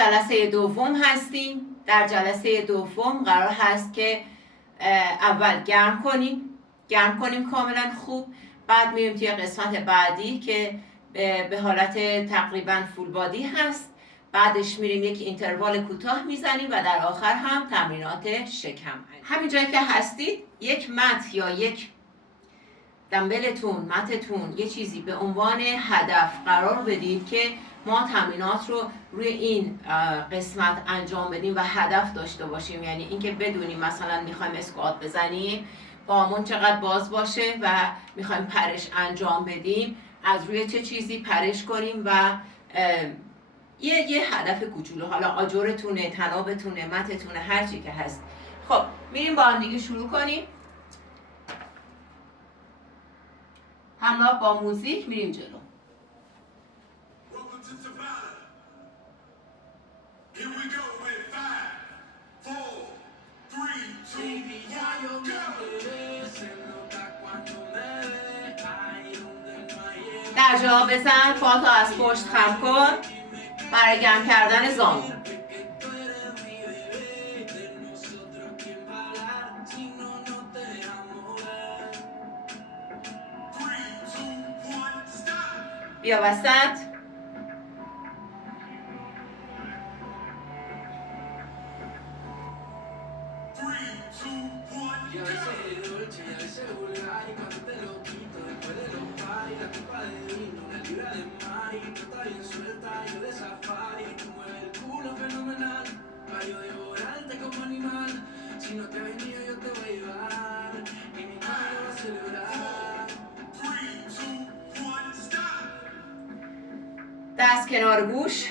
جلسه دوم هستیم. در جلسه دوم قرار هست که اول گرم کنیم کاملا خوب، بعد میریم توی قسمت بعدی که به حالت تقریبا فول بادی هست. بعدش میریم یک اینتروال کوتاه میزنیم و در آخر هم تمرینات شکم. همین جایی که هستید یک مت یا یک دمبلتون، متتون، یه چیزی به عنوان هدف قرار بدید که ما تمرینات رو روی این قسمت انجام بدیم و هدف داشته باشیم. یعنی اینکه بدونیم مثلا میخوایم اسکوات بزنیم، بامون چقدر باز باشه و میخوایم پرش انجام بدیم، از روی چه چیزی پرش کنیم و یه هدف کوچولو، حالا آجرتونه، تنابتونه، متتونه، هر چی که هست. خب میریم با هم دیگه شروع کنیم. همراه با موزیک میریم جلو. در جا بزن، پاتو از پشت خم کن برای گرم کردن زانو. بیا وسط. دست کنار گوش.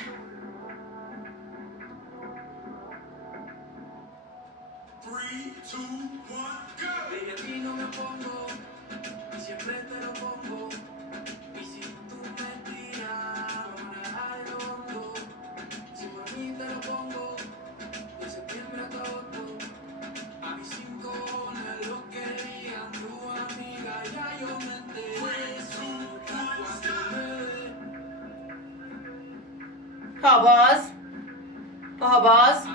پا باز، پا باز.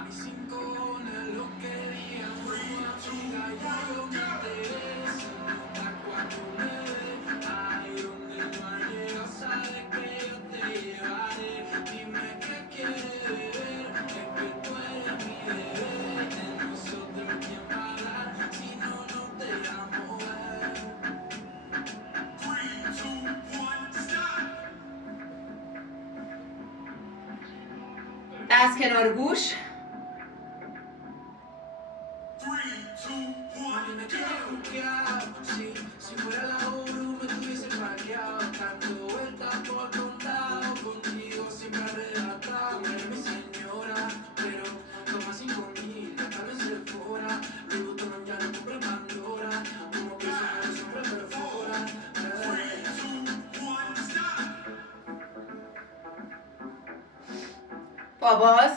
دست کنار گوش. پا باز.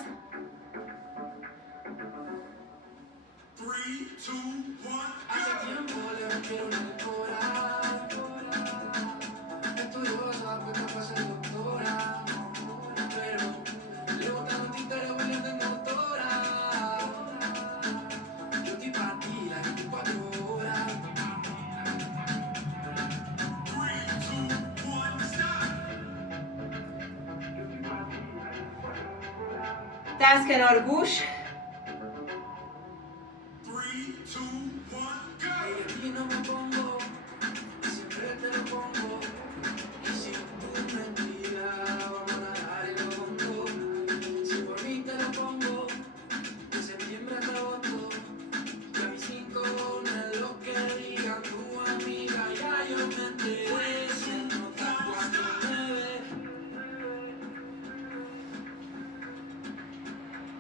دست کنار گوش.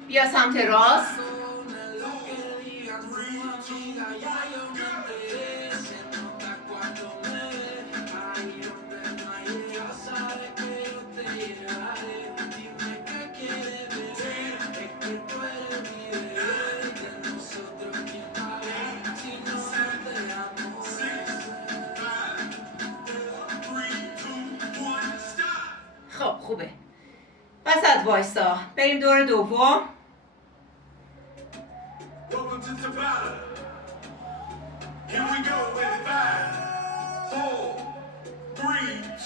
بیا سمت راست. خب خوبه. وسط وایسا. بریم دور دوم. Welcome to Tabata. Here we go with 5, 4, 3,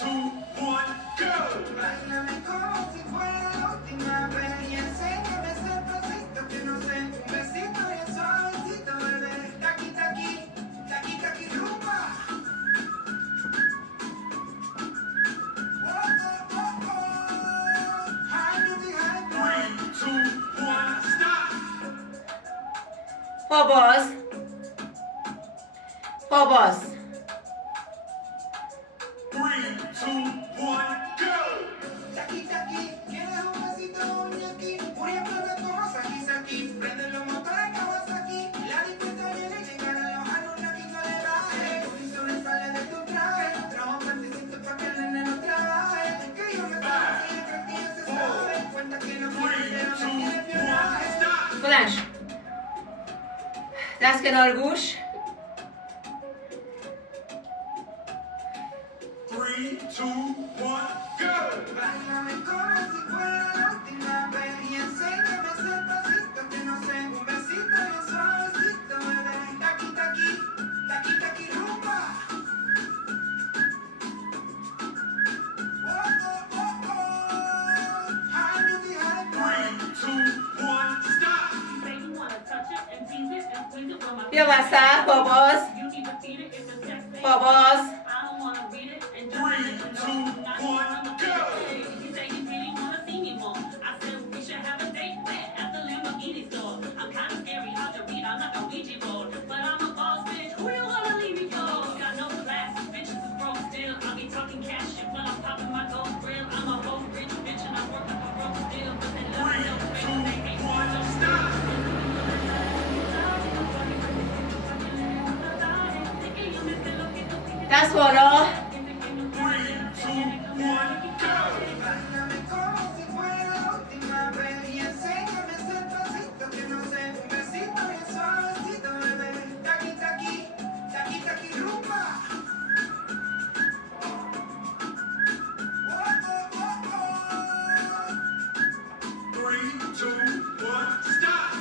2, 1, go! Báilame como si fuera la última vez y enséñame ese pasito que no sé, un besito y suavecito, bebé. Taqui, taqui, taqui, taqui, rumba. Oh, oh, oh, oh. Hide behind 3, 2, 1, stop! باباز. باباز. 3, 2, 1, go! Taqui, taqui, ¿quieres un besito aquí? Voy a probar como Saki Saki. Prende los motores Kawasaki. La dispuesta viene y llegan a los Anunnaki no le baje. Y sobresale de tu traje. Trajo un panticito pa' que el nene no trabaje. Que yo me paso y el castillo se sabe. Cuenta que no quiere, pero me quiere espionaje. بلند شو. دست کنار گوش. 3, 2, 1, go! Báilame como si fuera la última vez y enséñame ese pasito que no sé, un besito y suavecito, bebé. Taqui, taqui, taqui, taqui, rumba. Oh, oh, oh, oh. Hide you behind 3, 2, 1, stop! Say you wanna touch it and tease it and squeeze it with my بیا وسط باباز. You need to feed it if it's text. باباز. I don't wanna read it and just 3, read it. 2, 1, go! He say he really wanna see me more. I said we should have a date there at the Lamborghini store. I'm kinda scary, hard to read, I'm like a Ouija board. But I'm a boss bitch, who you wanna leave me for? Got no class, bitches is broke still. I'll be talking cash shit when I'm popping my gold grill. I'm a whole rich bitch and I work like a broke still. But they love me, don't break, they hate me, 1, so stop! دست بالا. 3, 2, 1, go! Báilame como si fuera la última vez y enséñame ese pasito que no sé, un besito y suavecito, bebé. Taqui, taqui, taqui, taqui, rumba. Oh, oh, oh, oh. 3, 2, 1, stop!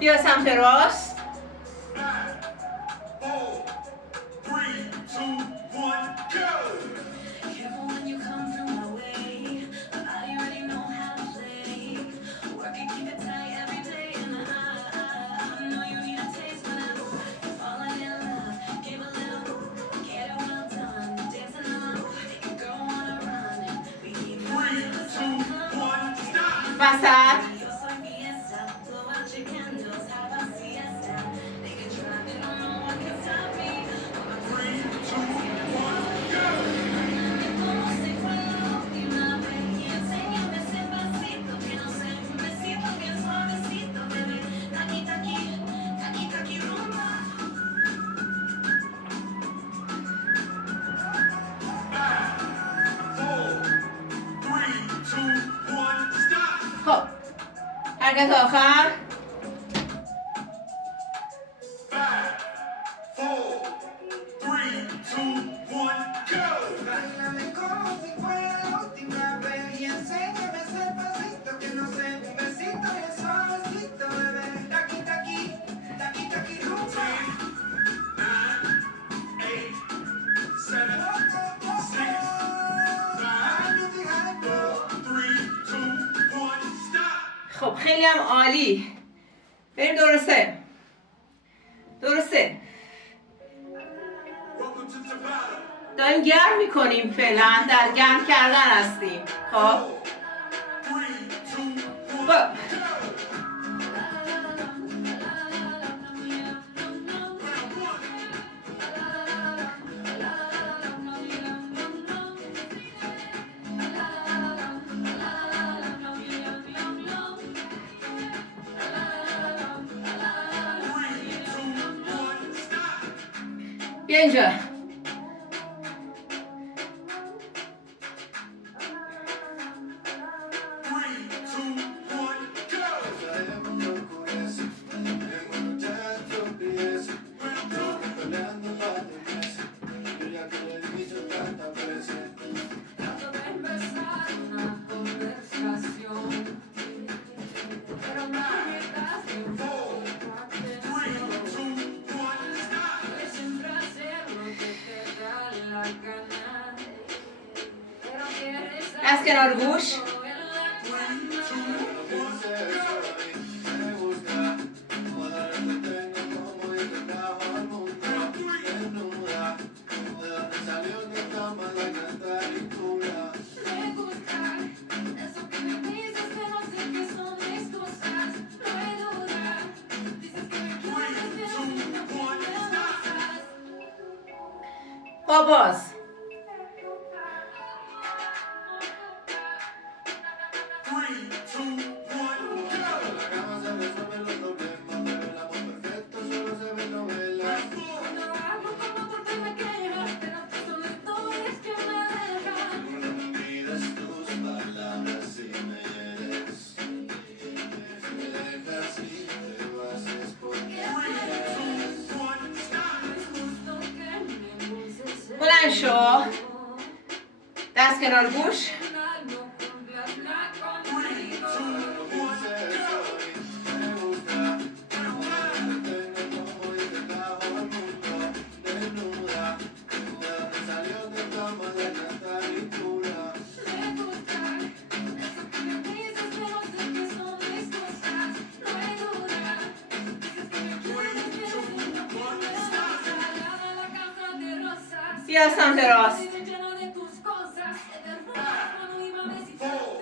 بیا سمت راست. 5, 4, 3, 2, 1, go! Careful when you come through my way. I already know how to play. Work it, keep it tight every day. And I know you need a taste whenever you're falling in love. Give a little, get it well done. Dancing on, your girl wanna run. We keep 3, 2, 1, stop! وسط. your soy fiesta. Blow out your candles, have a siesta. They can try, they don't know what can stop me. 3, 2, 1, go! Como si fuera la última vez y enséñame ese pasito que no sé, un besito bien suavecito, bebé. Taqui, taqui, taqui, taqui, rumba. 5, 4, 3, 2, 1, stop! خب. حرکت آخر. 5, 4, 3, 2, 1, go! Báilame como si fuera la última vez y enséñame ese pasito que no sé, un besito y suavecito, bebé. Taqui, taqui, taqui, taqui, rumba. 9, 8, 7, 6, 5, 4, 3, 2, 1, stop! خب خیلی هم عالی. بریم درسته. درسته. Welcome to Tabata. داریم گرم میکنیم فعلا. در گرم کردن هستیم. خب. 3, 2, 1, خب. بیا اینجا. دست کنار گوش. باز. 3, 2, 1, go! بلند شو. دست کنار گوش. بیا سمت راست. 2, 1, go!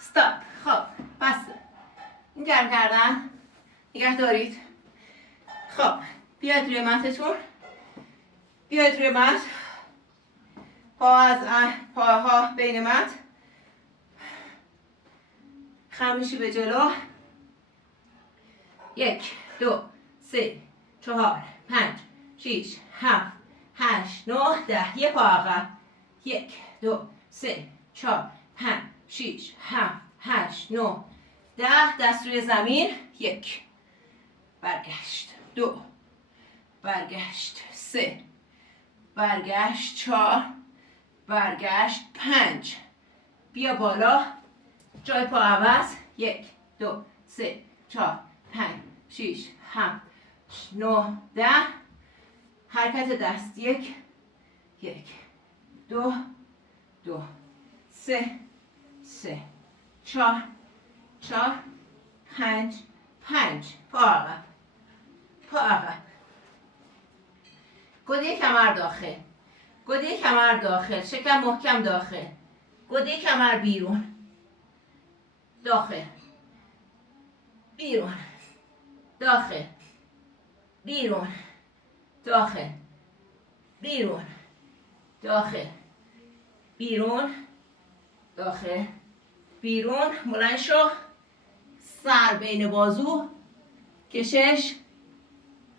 استاپ. خب بسه. این گرم کردن نگه دارید. خب بیاید روی متتون. بیاید روی مت. پاها بین مت. خم میشی به جلو. 1 2 3 4 5 6 7 8 9 10. یه پا عقب. 1 2 3 4 5 6 7 8 9 10. دست روی زمین. 1 برگشت. 2 برگشت. 3 برگشت. 4 برگشت. 5 بیا بالا. جای پا عوض. 1 2 3 4 5 6 7 9 10. حرکت دست. 1 1 2 2 3 3 4 4 5 5. پا عقب. پا عقب. گوده کمر داخل. گوده کمر داخل. شکم محکم داخل. گوده کمر بیرون. داخل. بیرون. داخل. بیرون. داخل. بیرون. داخل. بیرون. داخل. بیرون. بلند شو. سر بین بازو. کشش.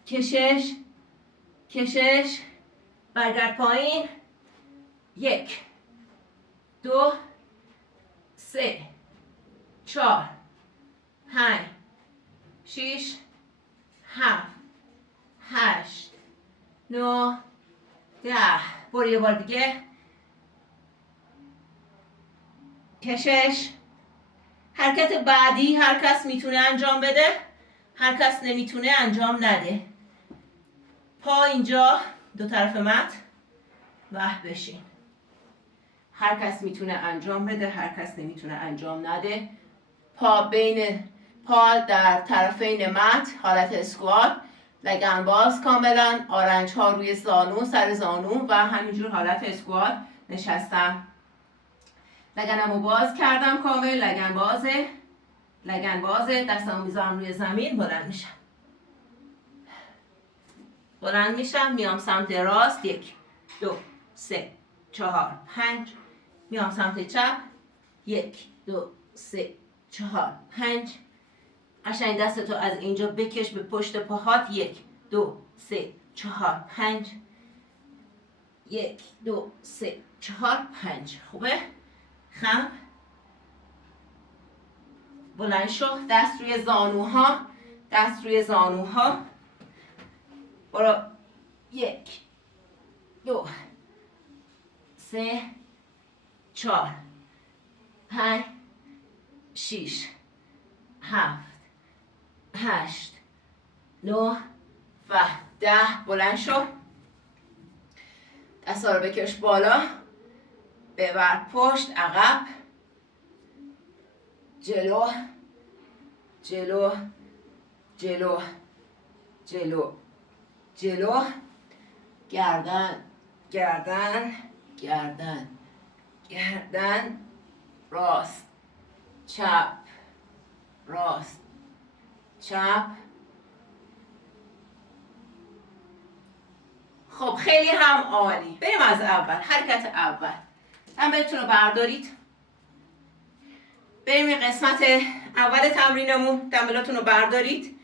کشش. کشش. برگرد پایین. 1 2 3 4 5 6 7 8 9 10. برو یه بار دیگه. کشش. حرکت بعدی هر کس میتونه انجام بده. هر کس نمیتونه انجام نده. پا اینجا دو طرف مت و بشین. هر کس میتونه انجام بده، هر کس نمیتونه انجام نده. پا در طرفین مت، حالت اسکوات، لگن باز کاملا، آرنج ها روی زانو، سر زانو و همینجور حالت اسکوات نشستم. لگنمو باز کردم کامل، لگن بازه، دستمو میذارم روی زمین، بلند میشم، میام سمت راست، 1 2 3 4 5. میام سمت چپ، 1 2 3 4 5. قشنگ دستتو از اینجا بکش به پشت پاهات، 1 2 3 4 5. 1 2 3 4 5. خوبه؟ خم. بلند شو، دست روی زانوها، برو. 1 2 3 4 5 6 7 8 9 و 10. بلند شو، دستا رو بکش بالا، ببر پشت، عقب، جلو جلو جلو جلو جلو، گردن گردن گردن گردن، راست چپ راست چپ. خب خیلی هم عالی. بریم از اول. حرکت اول، دمبلتون رو بردارید، بریم قسمت اول تمرینمون. دمبلاتون رو بردارید.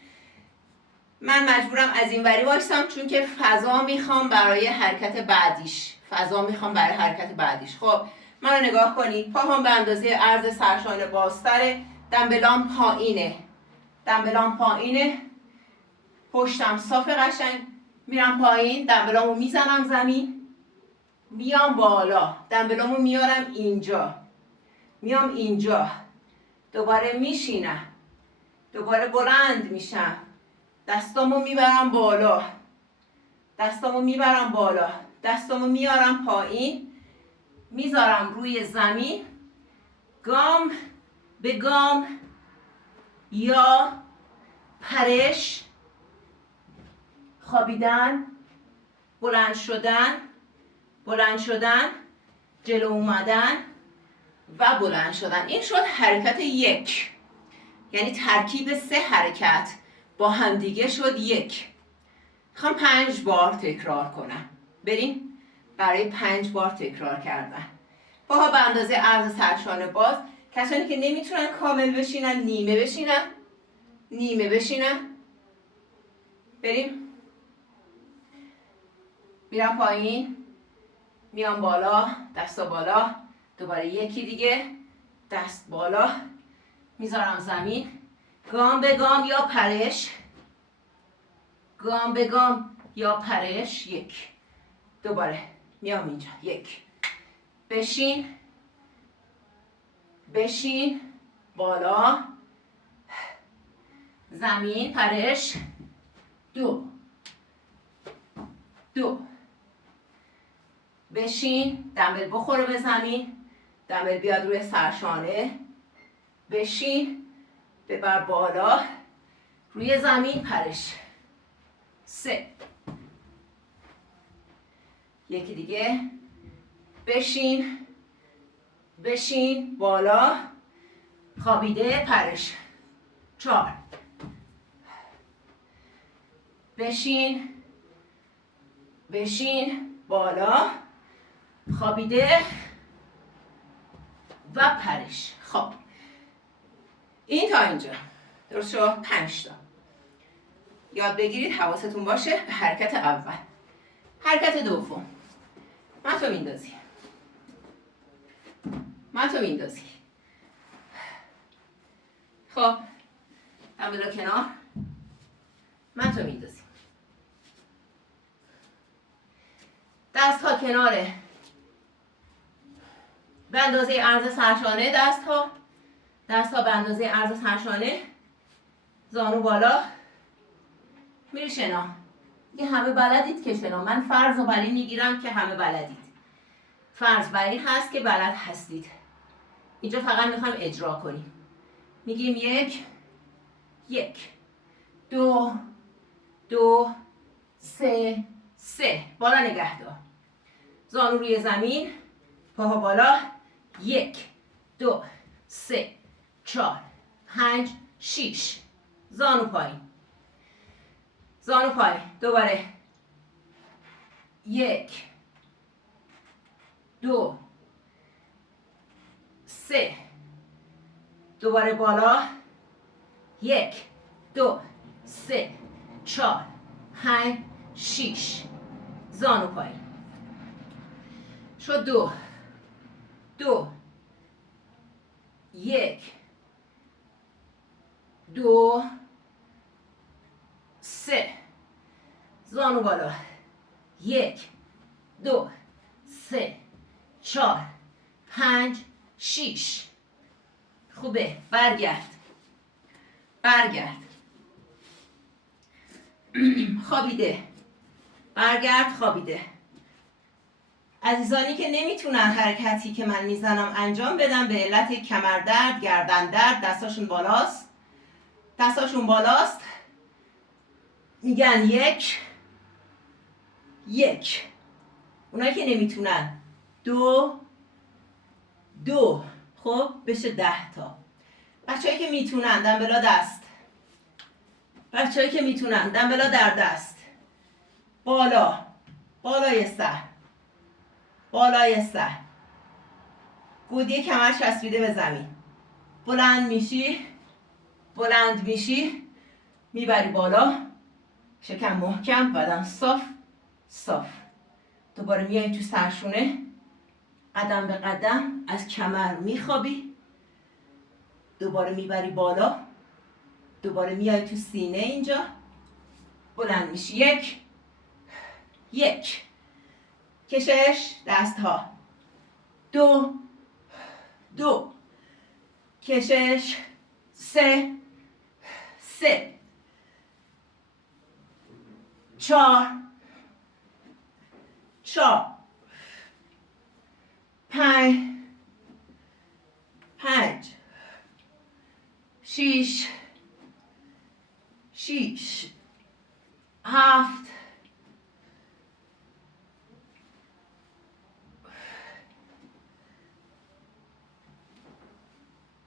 من مجبورم از این وری وایسم چون که فضا میخوام برای حرکت بعدیش. خب منو نگاه کنید، پاهام به اندازه عرض سرشانه بازتره، دمبلام پایینه، پشتم صاف قشنگ. میرم پایین، دمبلامو میزنم زمین، میام بالا، دمبلامو میارم اینجا، میام اینجا، دوباره میشینم، دوباره بلند میشم، دستامو میبرم بالا، دستامو میارم پایین، میذارم روی زمین، گام به گام یا پرش، خوابیدن، بلند شدن، جلو اومدن و بلند شدن. این شد حرکت 1، یعنی ترکیب 3 حرکت با همدیگه شد 1. میخوام 5 بار تکرار کنم. بریم برای 5 بار تکرار کردن. پاها به اندازه عرض سرشانه باز. کسانی که نمیتونن کامل بشینن، نیمه بشینن. بریم. میرم پایین، میام بالا، دستا بالا، دوباره یکی دیگه، دست بالا، میذارم زمین، گام به گام یا پرش، 1. دوباره میام اینجا، 1. بشین، بالا، زمین، پرش، 2. بشین، دمبل بخوره به زمین، دمبل بیاد روی سرشانه، بشین، ببر بالا، روی زمین، پرش، 3. یکی دیگه، بشین، بالا، خوابیده، پرش، 4. بشین، بالا، خوابیده و پرش. خب این تا اینجا درست شد. 5 تا یاد بگیرید، حواستون باشه به حرکت اول. حرکت دوم، متو میندازی. خب دمبل کنار، متو میندازی، دست ها کناره، به اندازه عرض سرشانه، دست ها به اندازه عرض سرشانه، زانو بالا، میری شنا. دیگه همه بلدید که شنا. من فرض رو برای میگیرم که همه بلدید. فرض بر این هست که بلد هستید. اینجا فقط میخوایم اجرا کنیم. میگیم 1 1 2 2 3 3. بالا نگه دار. زانو روی زمین، پاها بالا. 1 2 3 4 5 6. زانو پایین. زانو پایین. دوباره 1 2 3. دوباره بالا. 1 2 3 4 5 6. زانو پایین. شد 2 2 1 2 3. زانو بالا. 1 2 3 4 5 6. خوبه. برگرد. برگرد. خوابیده. برگرد. خوابیده. عزیزانی که نمیتونن حرکتی که من میزنم انجام بدن به علت کمردرد، گردن درد، دستاشون بالاست. دستاشون بالاست. میگن 1 1. اونایی که نمیتونن 2 2. خب بشه 10 تا. بچه‌ای که میتونن دنبلا دست. بچه‌ای که میتونن دنبلا در دست. بالا. بالای سر. بالای سر. گودی کمر چسبیده به زمین. بلند میشی. بلند میشی. میبری بالا. شکم محکم. بدن صاف. صاف. دوباره میای تو سرشونه. قدم به قدم از کمر میخوابی. دوباره میبری بالا. دوباره میای تو سینه اینجا. بلند میشی. 1 1. کشش دست ها. 2 2. کشش 3 3. 4 4. 5 5. 6 6. 7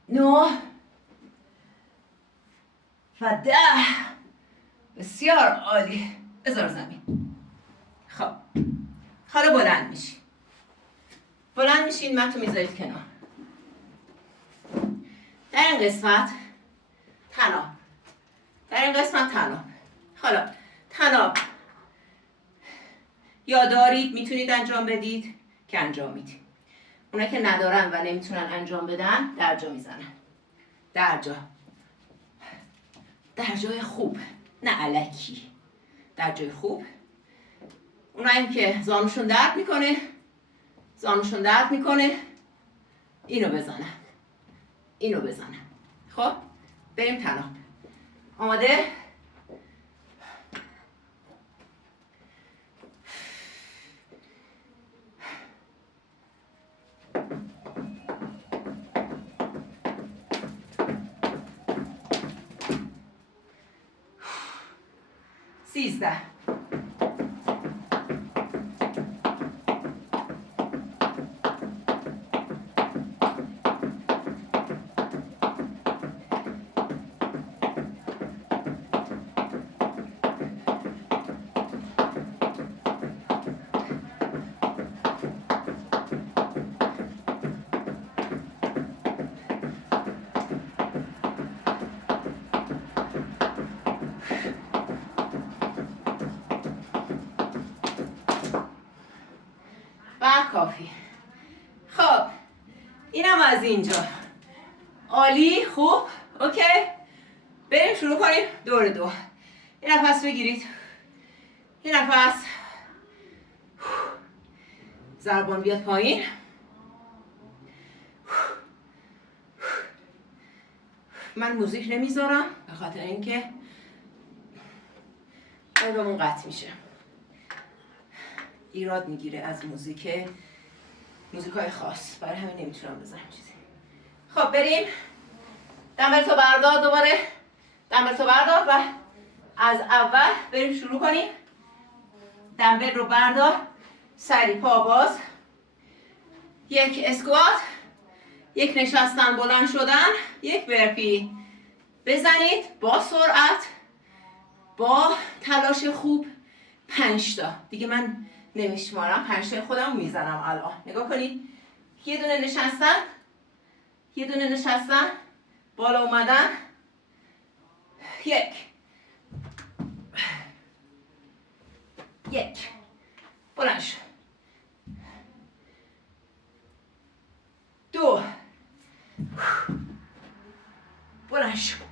9 و 10. بسیار عالی. بذار زمین. خب حالا بلند میشین. بلند میشین. متو میذارید کنار. در این قسمت تناب. در این قسمت تناب. حالا تناب یا دارید میتونید انجام بدید که انجام میدید. اونا که ندارن و نمیتونن انجام بدن در جا میزنن. در جا. در جای خوب. نه الکی. در جای خوب. اونایی که زانوشون درد میکنه. زانوشون درد میکنه. اینو بزنن. اینو بزنن. خب بریم تناب. آماده؟ سیزده. کافی. خب اینم از اینجا. عالی. خوب. اوکی. بریم شروع کنیم دور دو. یه نفس بگیرید. یه نفس. ضربان بیاد پایین. من موزیک نمیذارم به خاطر اینکه قلبمون قطع میشه. ایراد میگیره از موزیکای خاص، برای همین نمیتونم بزنم چیزی. خب بریم. دمبلتو بردار، دوباره دمبلتو بردار و از اول بریم شروع کنیم. دمبل رو بردار، سری پا باز، یک اسکوات، یک نشستن بلند شدن، یک برپی. بزنید با سرعت، با تلاش خوب 5 تا. دیگه من نمیشمارم، 5 تا خودم میزنم الان. نگاه کنید، یه دونه نشستن، یه دونه نشستن، بالا اومدن، یک بلند شد، 2 بلند شد،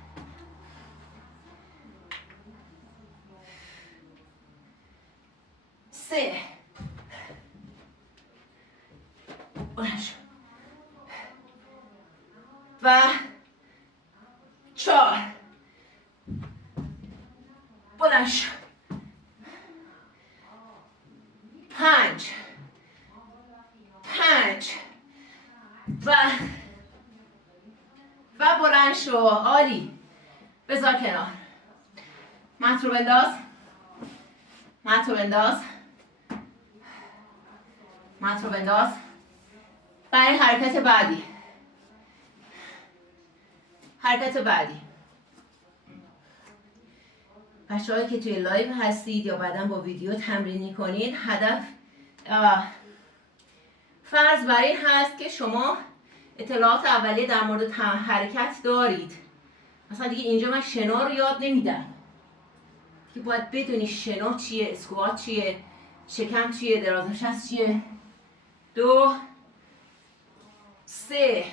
3 بلند شد و 4 بلند شد، 5 و بلند شو. عالی. بذار کنار. مت رو بنداز، مت رو بنداز، مت رو بنداز. برای حرکت بعدی، حرکت بعدی. بچه‌هایی که توی لایو هستید یا بعدا با ویدیو تمرین می‌کنید، هدف فرض بر این هست که شما اطلاعات اولیه در مورد حرکت دارید. مثلا دیگه اینجا من شنا رو یاد نمیدم، دیگه باید بدونی شنا چیه، اسکوات چیه، شکم چیه، دراز نشست چیه. 2 3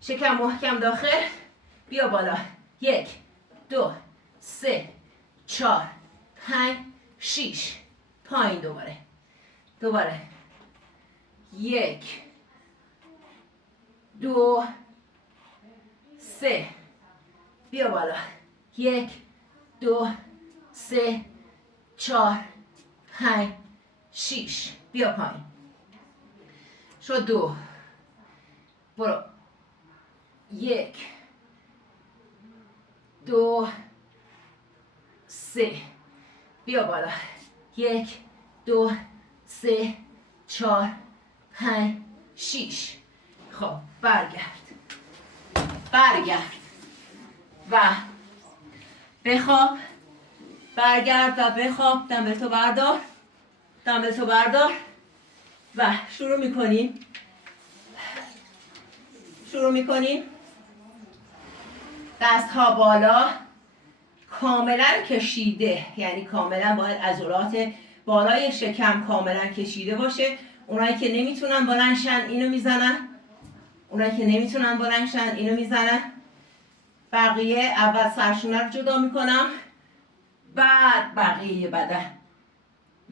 شکم محکم داخل، بیا بالا. 1 2 3 4 5 6 پایین. دوباره 1 2 3 بیا بالا. 1 2 3 4 5 6 بیا پایین. شد 2. برو. 1 2 3 بیا بالا. 1 2 3 4 5 6. خب برگرد و بخواب. برگرد و بخواب. دمبلتو بردار، دمبلتو بردار و شروع میکنیم دست ها بالا، کاملا کشیده، یعنی کاملا باید عضلات بالای شکم کاملا کشیده باشه. اونایی که نمیتونن بلندشن اینو میزنن، اونایی که نمیتونن بلندشن اینو میزنن. بقیه اول سرشونه رو جدا میکنم، بعد بقیه بدن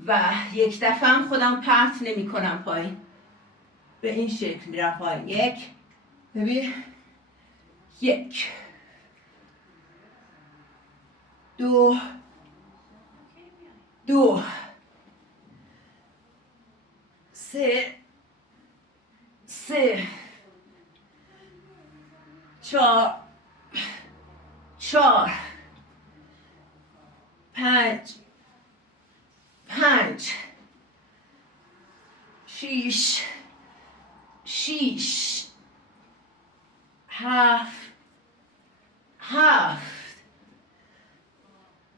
و یک دفعه هم خودم پرت نمی کنم پایین، به این شکل میرم پایین. 1 ببین 1 2 2 3 4 5 6 7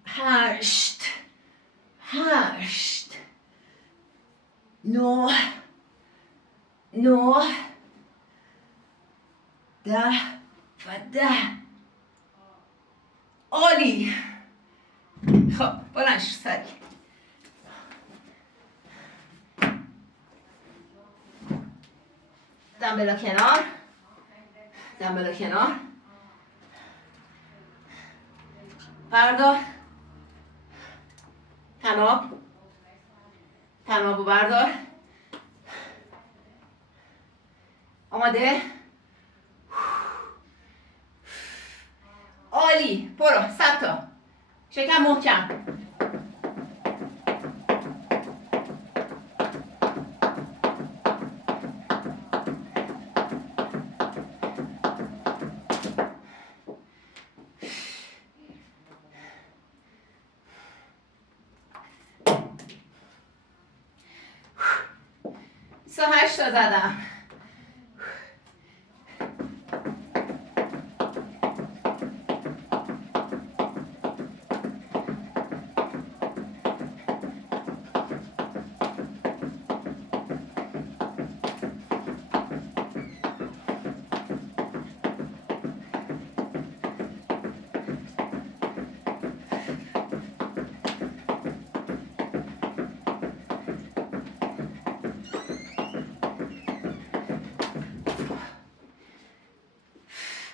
8 9 10 و 10. عالی. خب بلند شو سریع. دمبلا کنار، دمبلا کنار. بردار تنابو بردار. آماده؟ عالی. برو 100 تا. شکم محکم. 28 تا زدم.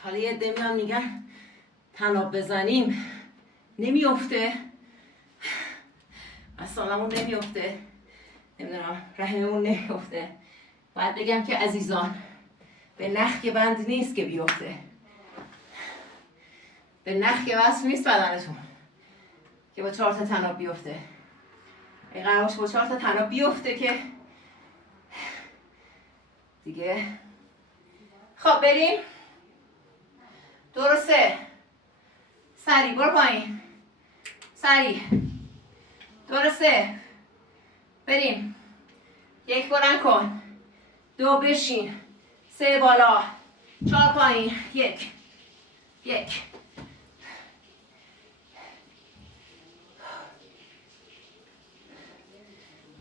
حالا یه عده میان میگن تناب بزنیم نمیفته، اصالمون نمیفته، نمیدونم رحممون نمیفته. باید بگم که عزیزان به نخ که بند نیست که بیفته، به نخ که وصل نیست بدنتون که با 4 تا تناب بیفته. این قرار باشه با 4 تا تناب بیفته که دیگه. خب بریم. درسته. سری برو پایین. سری. درسته. بریم. 1 بلند کن. 2 بشین. 3 بالا. 4 پایین. 1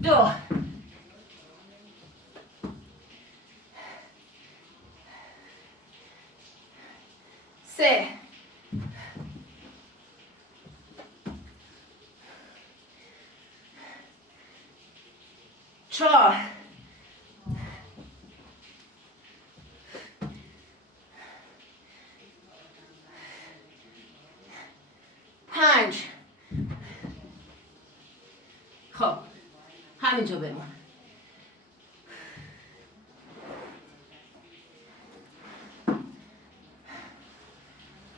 2 3 4 5. خب همینجا بمون.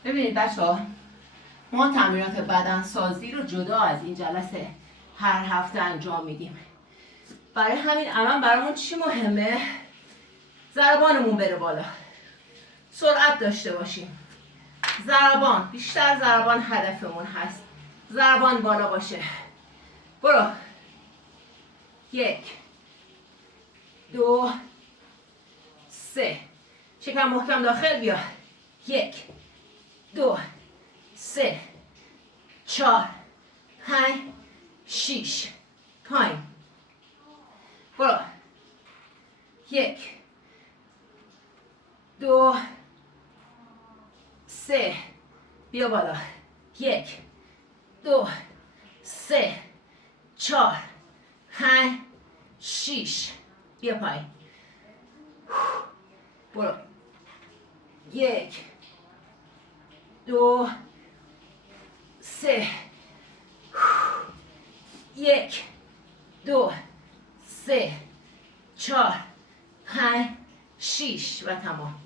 ببینید بچه ها، ما تمرینات بدنسازی رو جدا از این جلسه هر هفته انجام میدیم. برای همین الان برامون چی مهمه؟ ضربانمون بره بالا، سرعت داشته باشیم، ضربان، بیشتر ضربان هدفمون هست، ضربان بالا باشه. برو. 1 2 3. شکم محکم داخل بیا. 1 2 3 4 5 6. پایین. برو. 1 2 3. بیا بالا. 1 2 3 4 5 6. بیا پایین. برو. 1 2 3. 1 2 3 4 5 6 و تمام.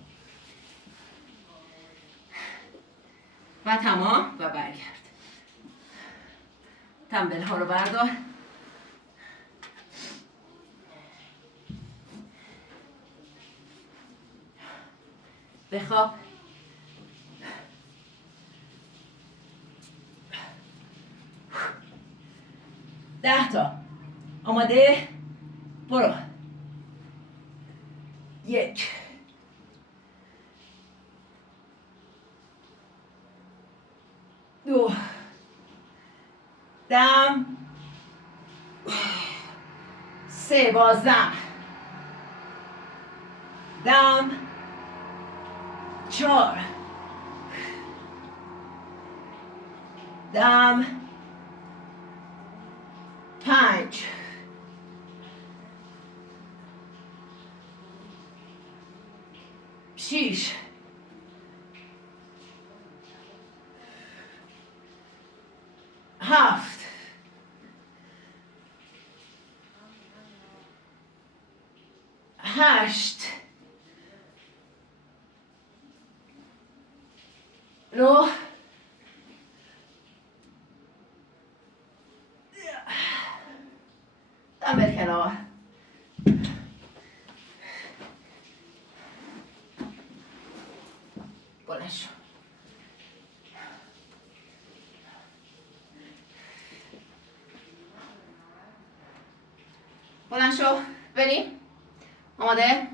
و تمام و برگرد. دمبل ها رو بردار. بخواب. ده تا. آماده؟ برو. 1 2 دم 3 بازم دم 4 دم 5 6 7 8 9 دمبل کنار. بلند شو. بلند شو. بریم. آماده؟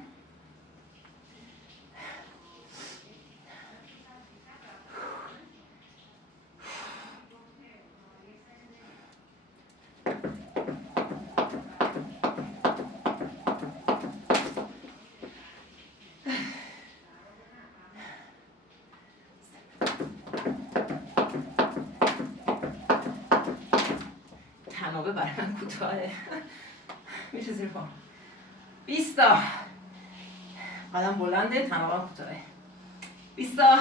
تنابه برای من کوتاهه. میشه زیر پا. 20 تا. قدم بلنده، تنابه کوتاهه. 20 تا.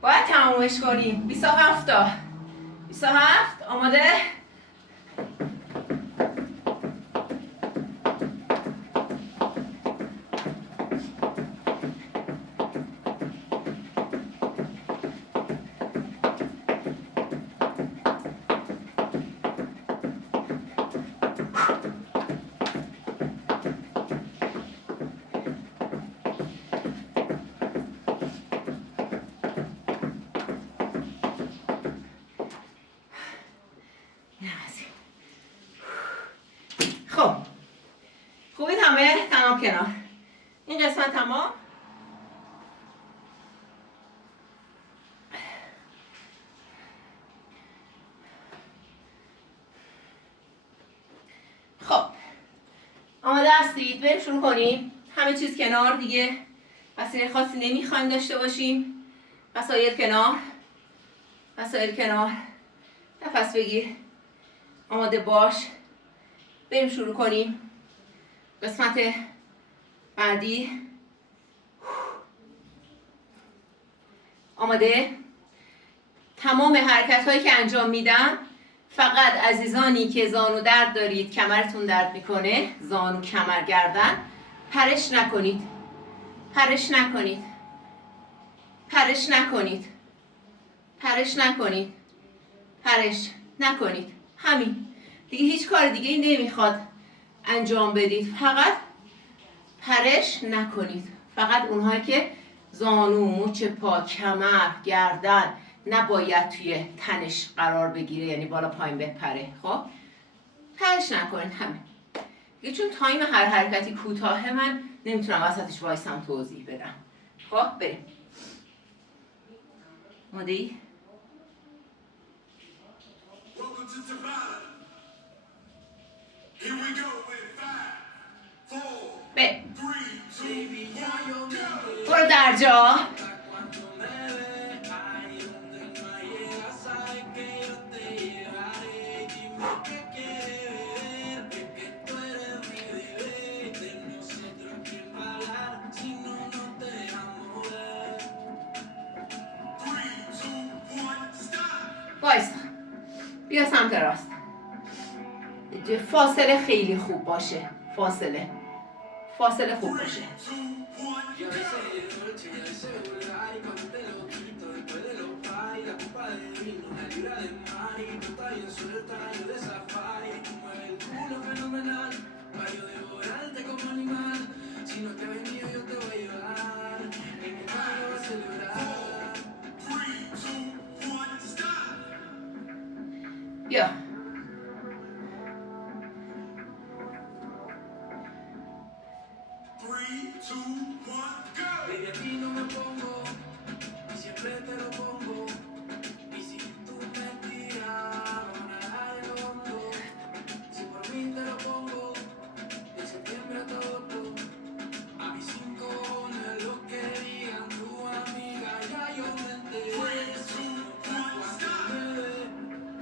باید تمومش کنیم. 27 تا. 27. آماده؟ خب خوبید همه؟ تمام کنار. این قسمت تمام. خب آماده هستید؟ بریم شروع کنیم. همه چیز کنار دیگه. وسیله خاصی نمیخوایم داشته باشیم. وسایل کنار. وسایل کنار. نفس بگیر. آماده باش. بریم شروع کنیم. قسمت بعدی. آماده؟ تمام حرکت هایی که انجام میدم فقط عزیزانی که زانو درد دارید، کمرتون درد میکنه، زانو کمر گردن، پرش نکنید. پرش نکنید. پرش نکنید. پرش نکنید. پرش نکنید. همین. دیگه هیچ کار دیگه ای نمیخواد انجام بدید. فقط پرش نکنید. فقط اونهایی که زانو، مچ پا، کمر، گردن نباید توی تنش قرار بگیره، یعنی بالا پایین بپره. خب پرش نکنید. همین دیگه. چون تایم هر حرکتی کوتاهه من نمیتونم وسطش وایسم توضیح بدم. خب بریم. آماده ای؟ Welcome to Tabata. Here we go with 5, 4, بریم. 3, 2, 1, go. برو در جا. وایسا. بیا سمت راست. فاصله خیلی خوب باشه. فاصله خوب باشه. بیا.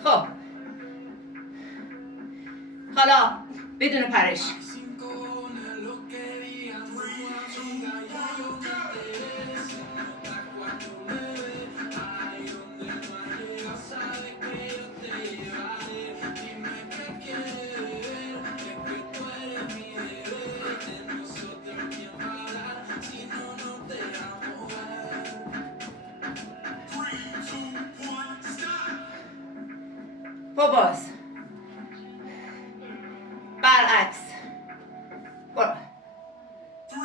خب حالا بدون پرش. باز برعکس. برو. 3,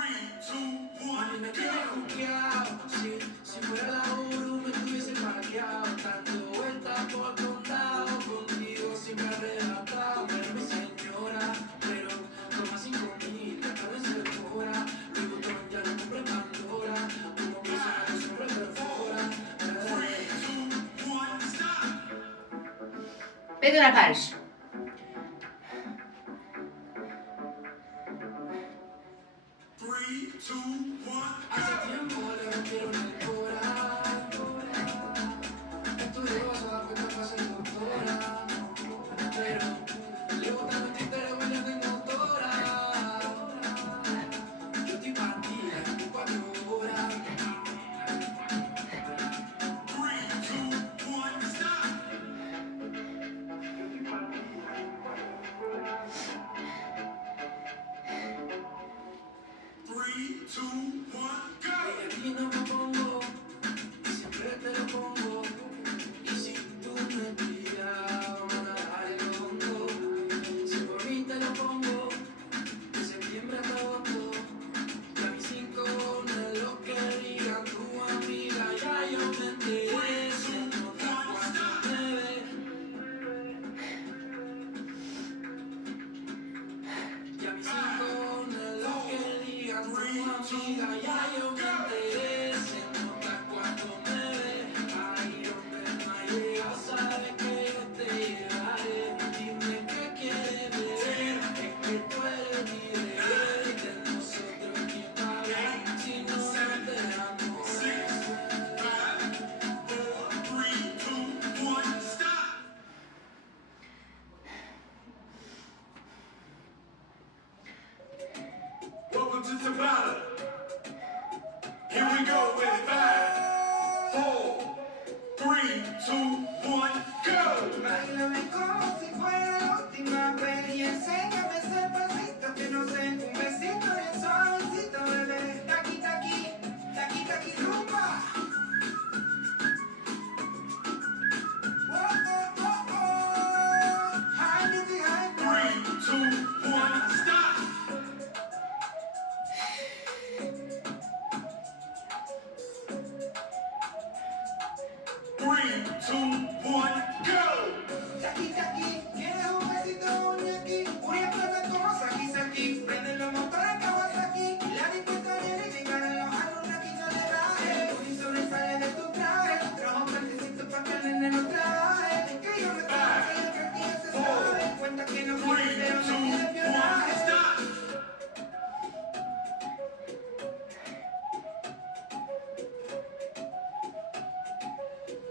2, 1, Me go. tienes juqueado, sí. Si fuera la Uru me tuviese parqueado. Dando vueltas por el condado. Contigo siempre arrebatado. Pero mi señora, pero toma 5.000, cada vez se mejora. Louis Vuitton ya no compré Pandora. Como mi sangre siempre perfora. 3, 2, 1, stop. بدون پرش. 3, 2, 1, Hace go. tiempo le rompieron el cora. Estudió se da cuenta para ser doctora. Pero le botan el títere, huele de motora. Yo estoy partida en 4 horas. 3, 2, 1, stop. Three, two, one, go. Y aquí no me pongo, y siempre te lo pongo. Y si tú me tiras, vamos a dejar el hondo. Si por mí te lo pongo, de septiembre hasta agosto. Y a mis 5 no es lo que diga tu amiga, ya yo me enteré. Se nota cuando me ve. Y a mis 5 no es lo que diga tu amiga, ya yo me enteré. Se nota cuando me ve. Ahí donde no ha llegado, sabes que yo te llevaré. Dime qué quieres beber, es que tú eres mi deber. De nosotros quién va a ver si no te damos. 6, 5, 4, 3, 2, 1, stop. Welcome to Tabata. Here we go with 5, 4, 3, 2, 1, go. Báilame como si fuera la última vez y enséñame ese pasito que no sé, un besito bien suavecito, bebé. Taqui, taqui, taqui, taqui, rumba. Oh, oh, oh, oh. High music, high 3, 2, 1, stop. 3, 2, 1, go. Taqui, taqui, ¿quieres un besito, un ñaqui? Una explota como Saki, Saki. Prende los motores Kawasaki. La dispuesta viene y llegaron los alumnaquitos de traje. Y sobresale de tu traje. Trajo prendecito pa' que el nene no trabaje. Que yo me traje, que yo creo que ya se sabe. Cuenta que no 3, quiere, pero 2, no quiere 1, espionaje. stop.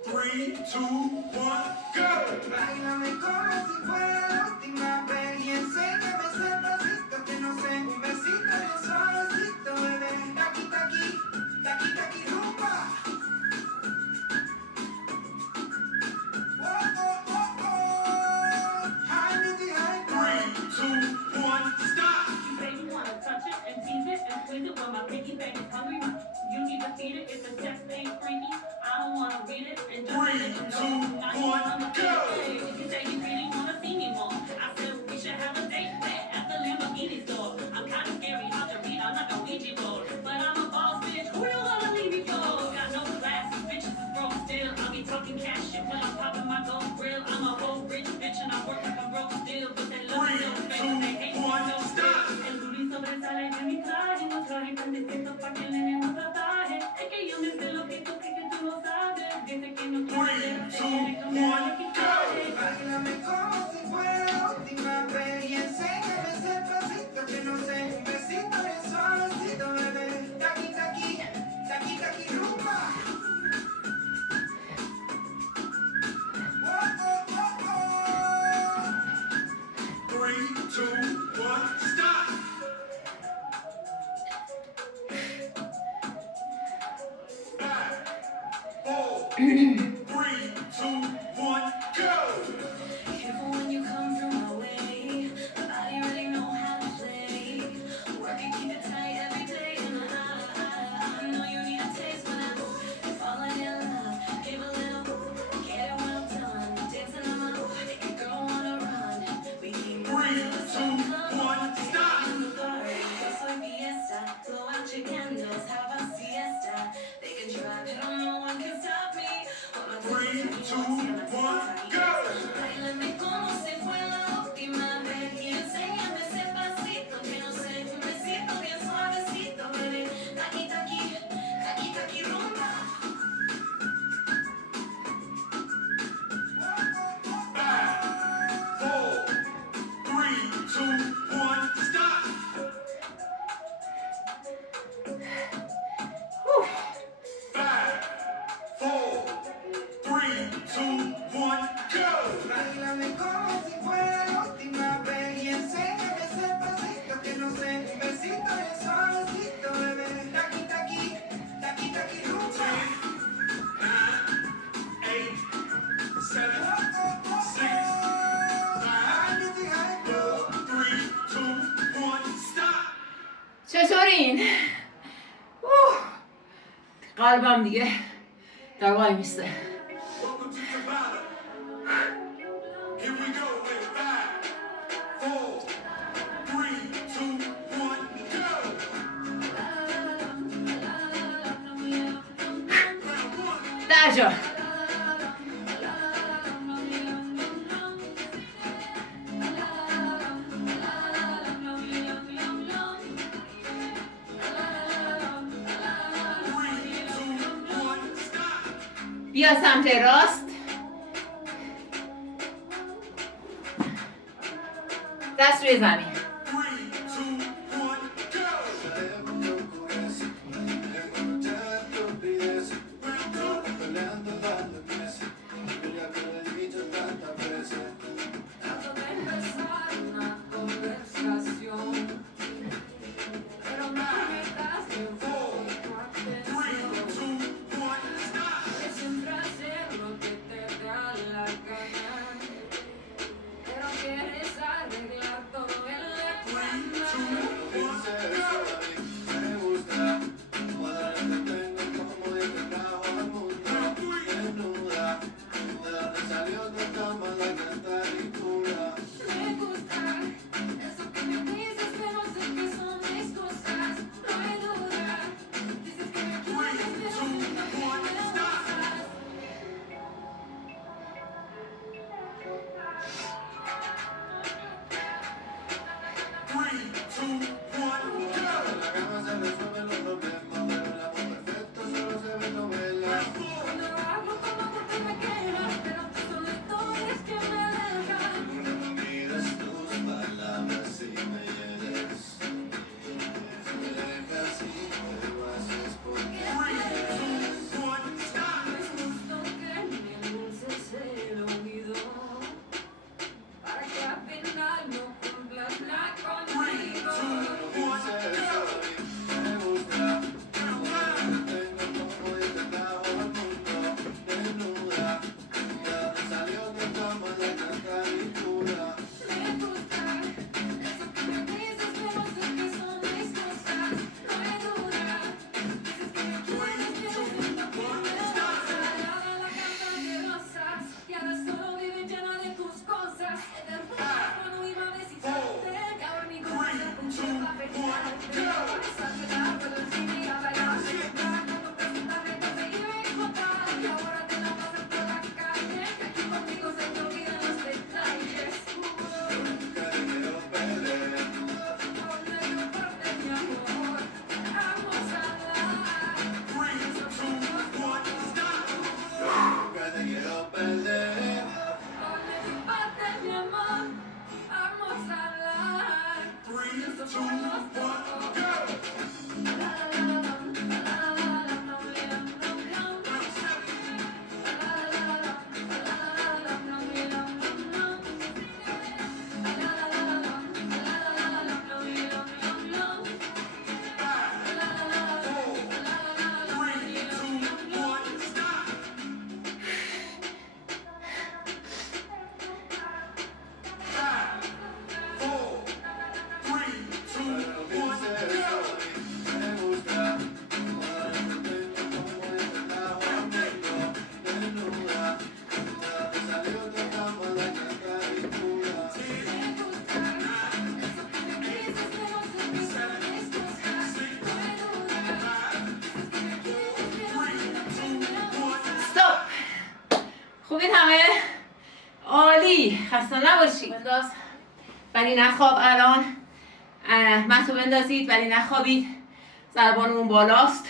3, 2, 1, go. Báilame como si fuera la última vez y enséñame ese pasito que no sé, un besito bien suavecito, bebé. Taqui, taqui, taqui, taqui, rumba. Oh, oh, oh, oh. High music, high 3, 2, 1, stop. You say you wanna touch it and tease it and squeeze it when my piggy bank is hungry. You need to feed it if the text ain't freaky. I don't wanna read it and just let you know. 3, 2, 1, go. You say you really wanna see me more. I said we should have a date there at the Lamborghini store. I'm kinda scary, hard to read, I'm like a Ouija board. But I'm a boss bitch, who you wanna leave me for? Got no class, bitches is broke still. I'll be talking cash shit while I'm popping my gold grill. I'm a whole rich bitch and I work like a broke still. But they love me so fake, but they hate me so still. El booty sobresale de mi traje, no traje candecito pa' que el nene no se baje. Es que yo me sé lo que tú no sabes. Dice que no quiere, 3, 2, 1, go. Báilame como si fuera la última vez y enséñame ese pasito que no sé, un besito bien suavecito, bebé. Taqui, taqui, taqui, taqui, rumba. Oh, oh, oh, oh. 3, 2, 1, stop. 5, 4, 3, 2, 1, go. Careful when you come from my way. Nobody really know how to play. Work and keep it tight every day. And I know you need a taste when I fall in your love. Give a little, get it well done. Dancing on my make a girl wanna run. We came 3, 2, 1, stop. in the party. Yo soy fiesta, tú چطورین؟ قلبم دیگه در وای میسته. Welcome to Tabata. Here we go in 5, 4, 3, 2, 1, go. در جا. بیا سمت راست. دست روی زمین. 2, 1, go. استاپ. خوبید همه؟ عالی. خسته نباشید. بنداز ولی نخواب الان. متو بندازید ولی نخوابید. ضربانمون بالاست.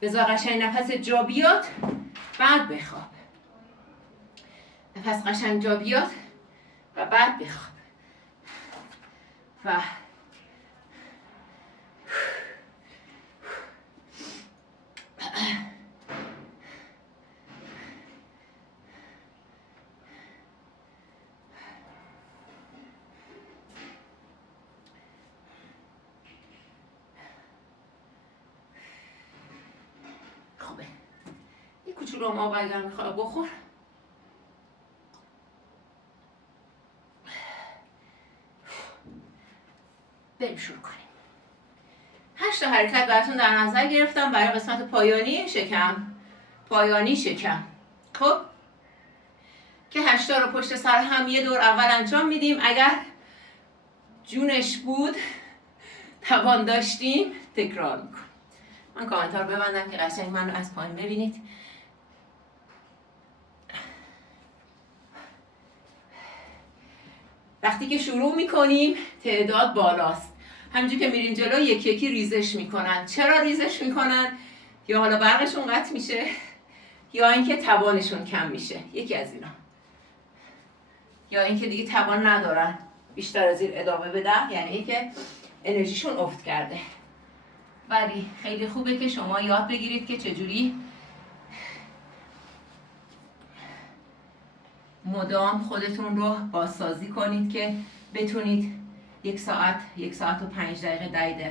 بذار قشنگ نفس جا بیاد بعد بخواب. نفس قشنگ جا بیاد و بعد بخواب. و خوبه. یه کوچولو ما اگر میخواد بخور. بریم شروع کنیم. 8 تا حرکت براتون در نظر گرفتم برای قسمت پایانی شکم. پایانی شکم. خب که 8 تا رو پشت سر هم یه دور اول انجام میدیم. اگر جونش بود توان داشتیم تکرار میکنیم. من کامنتار ببندم که قشنگ منو از پایین ببینید. وقتی که شروع میکنیم تعداد بالاست. همینجور که میریم جلو یکی یکی ریزش میکنن. چرا ریزش میکنن؟ یا حالا برقشون قطع میشه یا اینکه توانشون کم میشه. یکی از اینا. یا اینکه دیگه توان ندارن بیشتر از این ادامه بدن، یعنی اینکه انرژیشون افت کرده. ولی خیلی خوبه که شما یاد بگیرید که چجوری مدام خودتون رو بازسازی کنید که بتونید 1 ساعت، 1 ساعت و 5 دقیقه،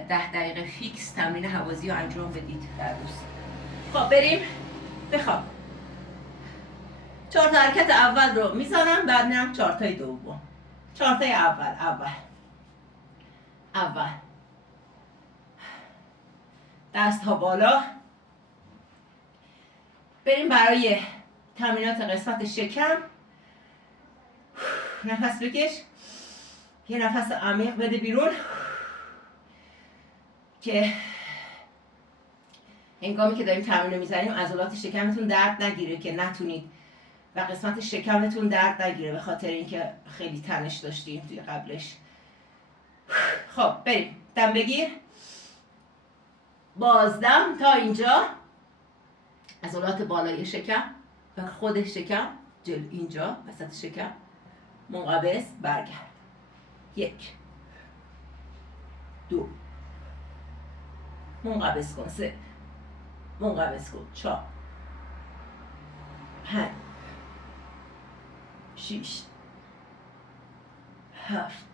10 دقیقه فیکس تمرین هوازی رو انجام بدید در روز. خب بریم بخواب. 4 تا حرکت اول رو میزنم، بعد میرم 4 تای دوم. 4 تای اول دست ها بالا. بریم برای تمرینات قسمت شکم. نفس بکش، یه نفس عمیق بده بیرون که هنگامی که داریم تمرین رو میزنیم عضلات شکمتون درد نگیره، که نتونید و قسمت شکمتون درد نگیره به خاطر اینکه خیلی تنش داشتیم توی قبلش. خب بریم دم بگیر، بازدم تا اینجا. عضلات بالای شکم و خود شکم اینجا وسط شکم منقبض، برگرد. 1 2 منقبض کن، 3 منقبض کن، 4 5 6 7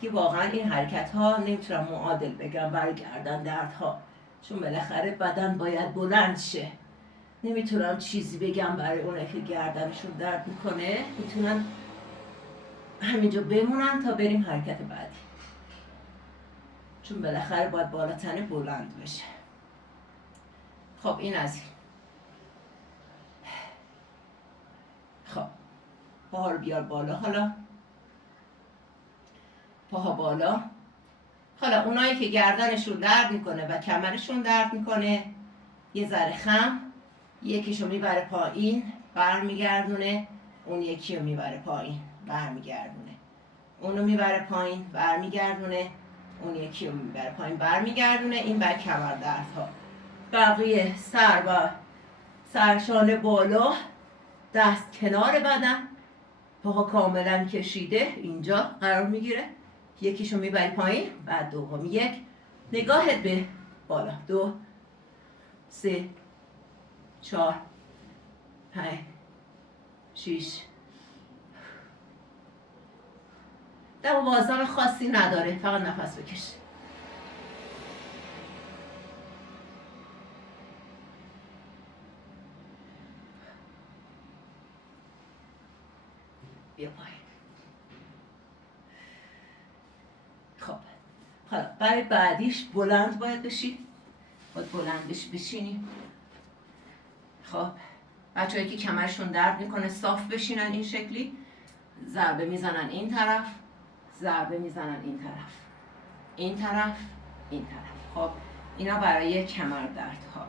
دیگه واقعا این حرکت ها نمیتونم معادل بگم برای گردن دردها، چون بالاخره بدن باید بلند شه. نمیتونم چیزی بگم برای اونایی که گردنشون درد میکنه، میتونن همینجا بمونن تا بریم حرکت بعدی، چون بالاخره باید بالا تنه بلند بشه. خب این از این. خب پاها رو بیار بالا، حالا پاها بالا. حالا اونایی که گردنشون درد میکنه و کمرشون درد میکنه یه ذره خم، یکیشو میبره پایین برمیگردونه، اون یکی رو میبره پایین برمیگردونه، اونو میبره پایین برمیگردونه، اون یکی رو میبره پایین برمیگردونه. این بر کمر دردها. بقیه سر و سرشانه بالا، دست کنار بدن، پاها کاملا کشیده اینجا قرار میگیره. یکیشو میبری پایین، بعد دوم. 1 نگاهت به بالا، 2 3 4 5 6. دم و بازدم خاصی نداره، فقط نفس بکش. بیا پایین. خب حالا برای بعدیش بلند باید بشی، باید بلند بشینی. خب بچه‌هایی که کمرشون درد میکنه صاف بشینن این شکلی، ضربه میزنن این طرف، ضربه میزنن این طرف، این طرف، این طرف. خب اینا برای کمر دردها.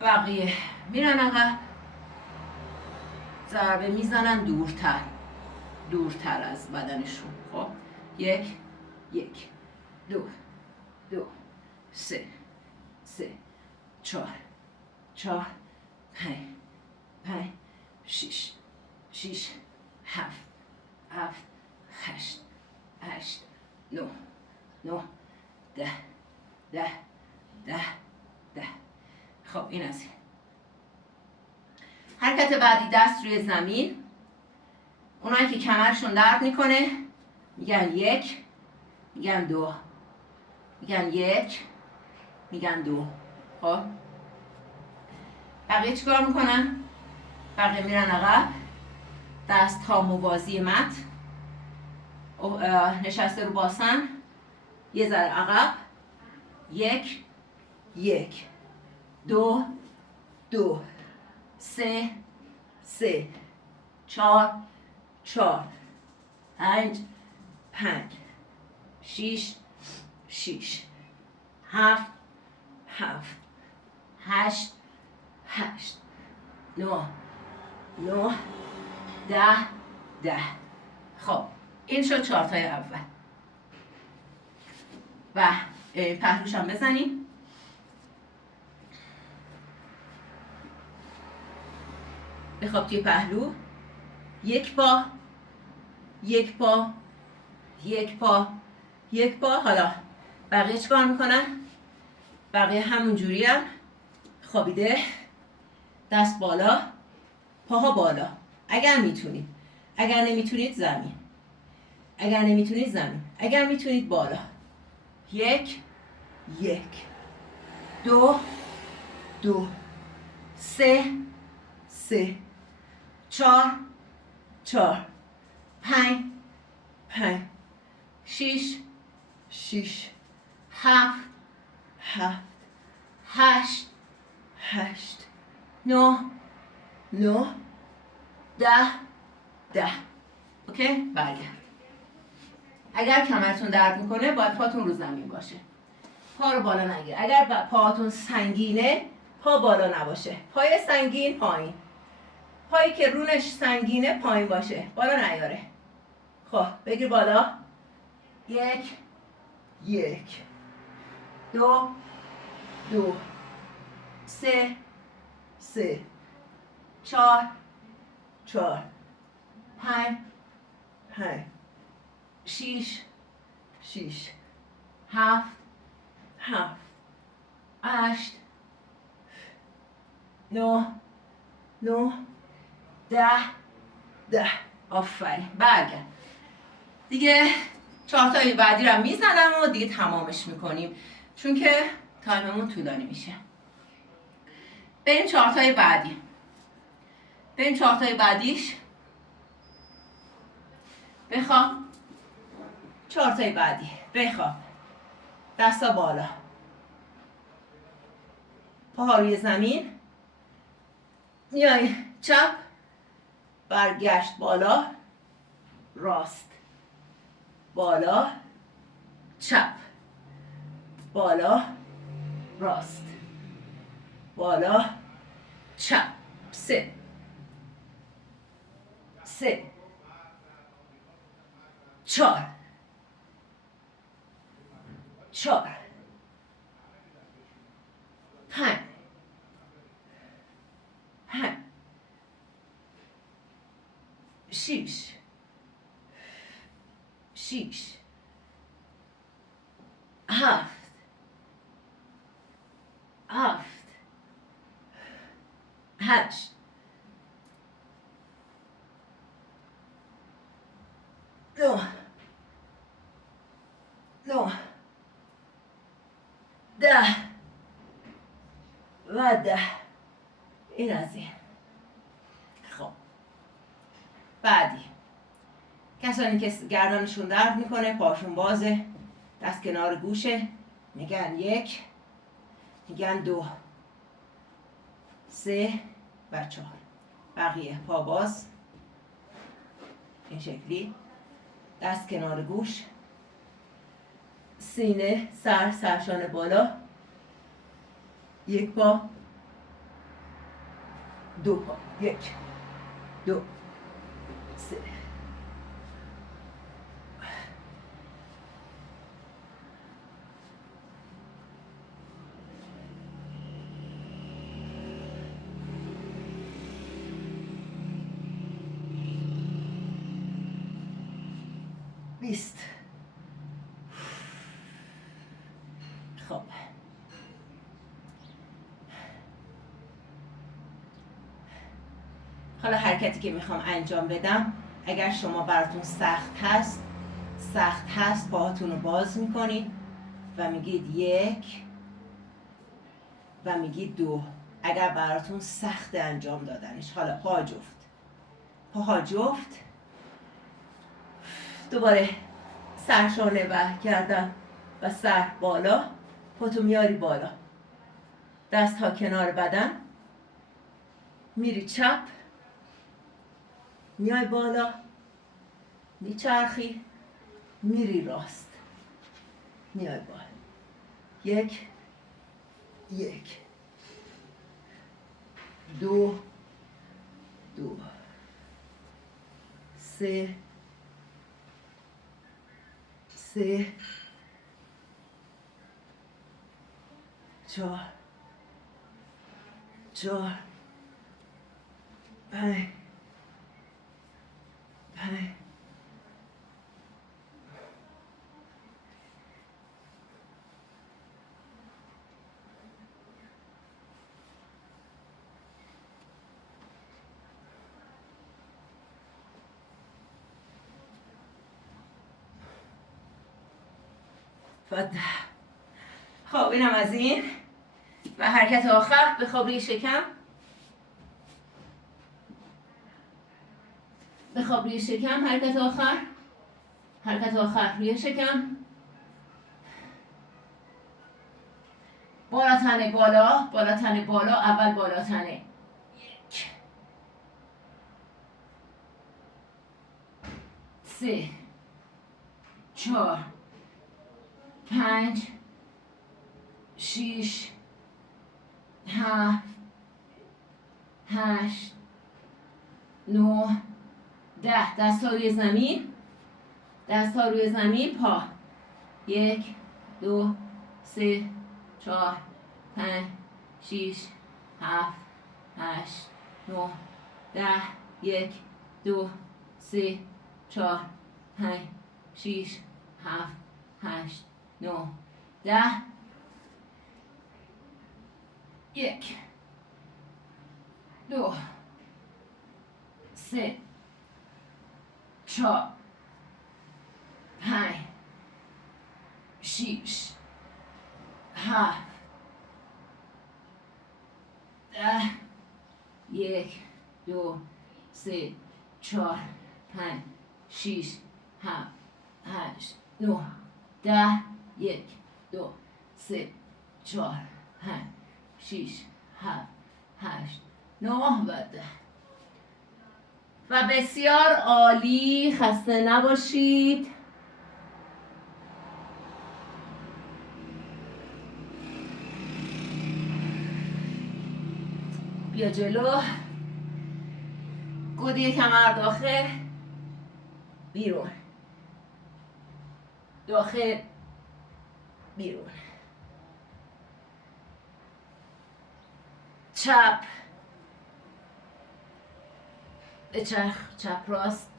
بقیه میرن عقب، ضربه میزنن دورتر از بدنشون. خب 1 2 3 4 5 6 7 8 9 10. خب این از این. حرکت بعدی دست روی زمین. اونایی که کمرشون درد میکنه میگن 1، میگن 2، میگن 1، میگن 2. خب بقیه چیکار میکنن؟ بقیه میرن عقب، دست ها موازی مت، نشسته رو باسن، یه ذره عقب، 1 1 2 2 3 3 4 4 5 5 6 6 7 7 8 8 9 9 10 10. خب این شد چارتای اول و پهلوش هم بزنیم. بخواب توی پهلو، 1 پا 1 پا 1 پا 1 پا. حالا بقیه چیکار میکنن؟ بقیه همون جوری هم خوابیده، دست بالا، پاها بالا اگر میتونید، اگر نمیتونید زمین، اگر نمیتونید زمین، اگر میتونید بالا. 1 1 2 2 3 3 4 4 5 5 6 6 7 7 8 8 9 9 10 10. اوکی؟ برگرد. اگر کمرتون درد میکنه باید پاتون رو زمین باشه، پا رو بالا نگیر. اگر پاهاتون سنگینه پا بالا نباشه، پای سنگین پایین، پایی که رونش سنگینه پایین باشه، بالا نیاره. خب بگیر بالا. 1 1 2 2 3 3 4 4 5 5 6 6 7 7 8 9 9 10 10. آفرین. برگرد. دیگه چارتای بعدی رو میزنم و دیگه تمامش میکنیم چون که تایممون طولانی میشه. بریم چارتای بعدی. بریم چارتای بعدیش. بخواب. چارتای بعدی. بخواب. دستا بالا. پاها روی زمین. میای چپ. برگشت بالا. راست. بالا. چپ. بالا. راست. بالا. چپ. 3 3 4 4 5 5 6 6 7 7 8 9 9 10 و 10. این از این. خب بعدی کسانی که گردنشون درد میکنه، پاشون بازه، دست کنار گوشه، میگن 1 میگن 2 3 و 4. بقیه پا باز این شکلی، دست کنار گوش، سینه سرشانه بالا، 1 پا 2 پا 1 2 3 20. خب حالا حرکتی که میخوام انجام بدم، اگر شما براتون سخت هست پاهاتون رو باز میکنید و میگید 1 و میگید 2. اگر براتون سخت انجام دادنش، حالا پا پاها جفت. دوباره سرشانه و گردن و سر بالا. پاتو میاری بالا. دست ها کنار بدن. میری چپ. میای بالا. میچرخی. میری راست. میای بالا. یک. دو. سه. چهار. پنج. خب اینم از این. و حرکت آخر بخواب روی شکم. بخواب روی شکم. حرکت آخر روی شکم. بالا تنه بالا. اول بالا تنه. 1 3 4 5 6 7 8 9 10. دست ها روی زمین. پا. 1 2 3 4 5 6 7 8 9 10. 1 2 3 4 5 6 7 8 9 10. 1 2 3 4 5 6 7 10. 1 2 3 4 5 6 7 8 9 10. 1 2 3 4 5 6 7 8 9 و 10. و بسیار عالی. خسته نباشید. بیا جلو. گودی کمر داخل بیرون. داخل بیرون. چپ بچرخ. چپ راست.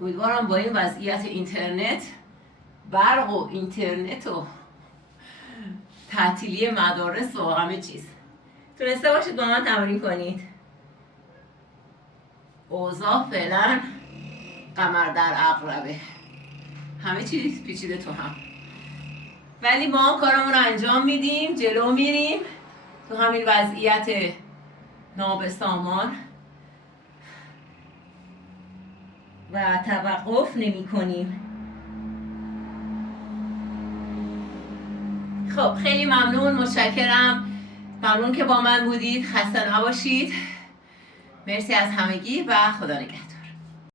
امیدوارم با این وضعیت اینترنت، برق و اینترنت و تعطیلی مدارس و همه چیز تونسته باشید با من تمرین کنید. اوضاع فعلا قمر در عقربه، همه چیز پیچیده تو هم، ولی ما کارمون رو انجام میدیم، جلو میریم تو همین وضعیت نابسامان و توقف نمی کنیم. خب خیلی ممنون، متشکرم، ممنون که با من بودید. خسته نباشید. مرسی از همگی و خدا نگهدار.